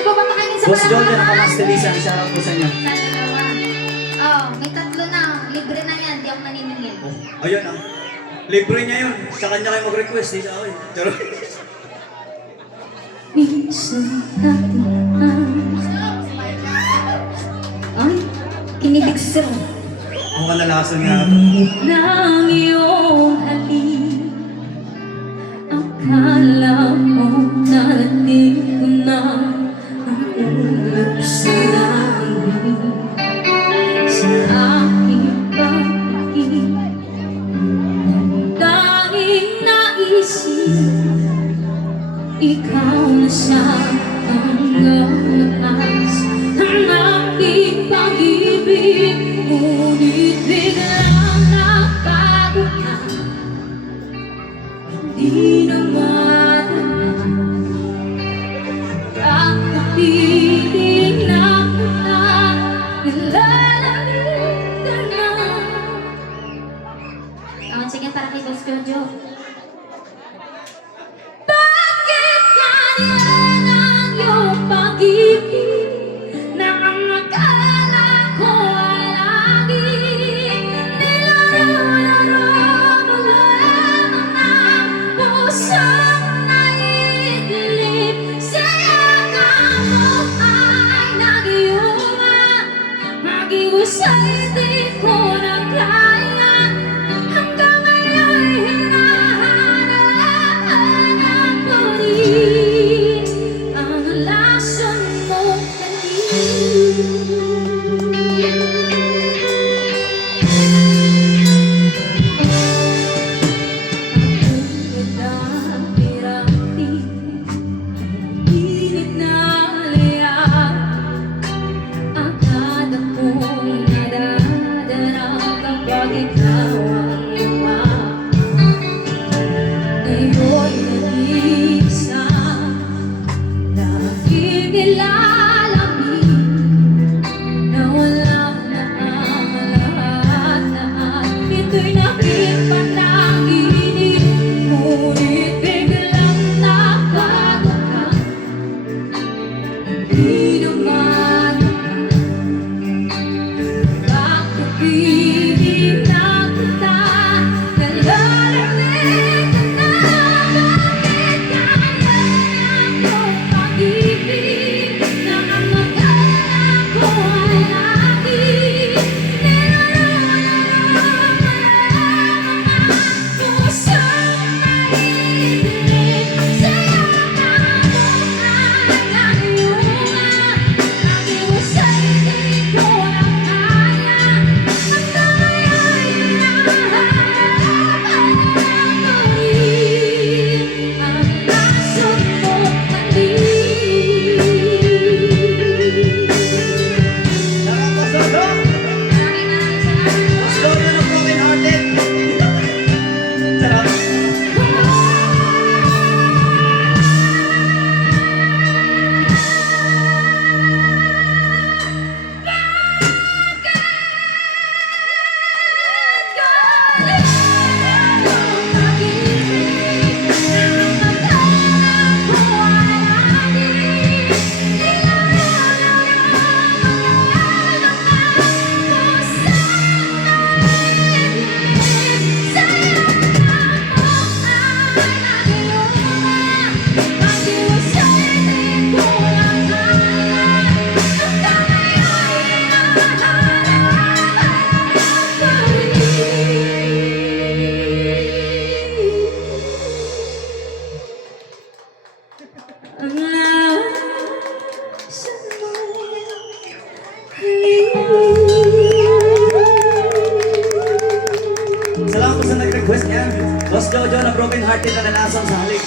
Pwede po ba makingin sa Boss John, balakang? nakamasterisan. Shout out po sa inyo. Sa dalawa. Oh, may tatlo na. Libre na yan. Di ako maniningil. Oh, ayun ah. Libre niya yun. Sa kanya kayo mag-request. Di sa akin. Pero... Minsan natin ay kinilig sa Mukhang nalasan nga. ng iyong halik. Akala mo narating ko na ang ulap sa langit. Sa aking pag-ibig ang tanging naisip, ikaw na siya hanggang lakas ng aking pag-ibig. Ngunit biglang nagbago ka, hindi naman ang kapiling na kita, nilalamig ka na. Sige, para kay Boss Jojo. Bakit ganyan ang iyong pag-ibig na ang akala ko ay lagi nilalaro mo lamang ang pusong naidilim. Sa yakap mo ay nag-iwan, mag-iusay di ko na kaya. Hanggang ngayon hinahanap ko rin ang lason mo Pilit na liyak, akala ko'y nadadarang kapag ikaw ang iba. Ngayon'y nag-iisa, laging nilalamig, na walang lahat-lahat. Ito'y nakipanaginip, ngunit biglang nagbago ka. Hindi naman ako piling na kita, nalalamig ka na. Bakit ganyan ang iyong pag-ibig na ang akala ko ay lagi nilalaro mo lamang ang pusong naidilim. Sa yakap mo ay nag-iwan, mag-iusay di ko na kaya. Hanggang ngayon hinahanap ko rin ang lason mo Sarap, Boss John! Boss John, ano broken hearted? Sarap. Salamat po sa nag-request niya. Boss Jojo na broken hearted na nalasan sa halik.